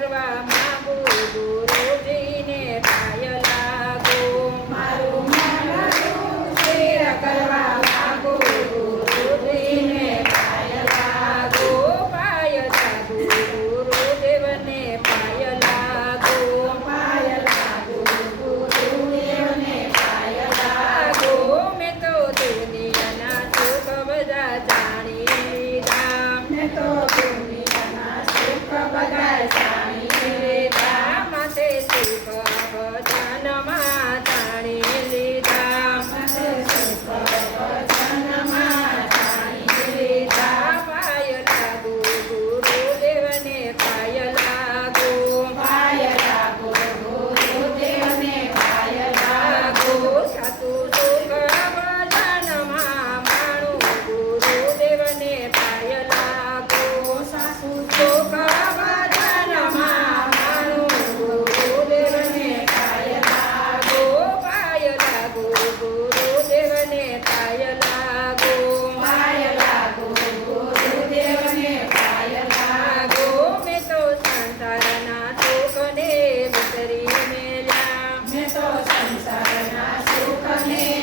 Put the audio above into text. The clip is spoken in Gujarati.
કરવા માંગુ સંસારના સુખ ને